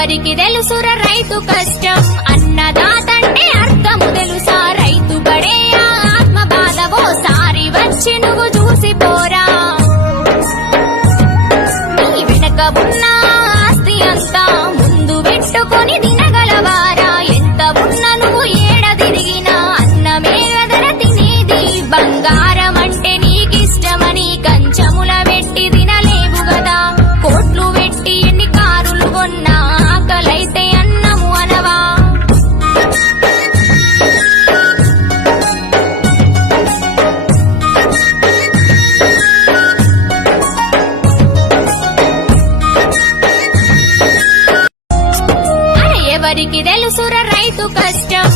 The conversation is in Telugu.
ఎవరికి తెలుసుర రైతు కష్టం అన్నదాతంటే అర్థము తెలుసా రైతు పడే ఆత్మ బాధ ఓసారి వచ్చి నువ్వు చూసిపోరా నీ వెనక ఉన్న ఆస్తి అంతా ముందు పెట్టుకొని తినగలవారా ఎంత ఉన్నా నువ్వు ఏడ తిరిగినా అన్నమే ఎదర తినేది బంగారం అంటే నీకిష్టమని కంచముల పెట్టి తినలేవు గదా కోట్లు పెట్టి ఎన్ని కారులు కొన్నా ఆకలైతే అన్నము అనవా అరే ఎవరికి తెలుసుర రైతు కష్టం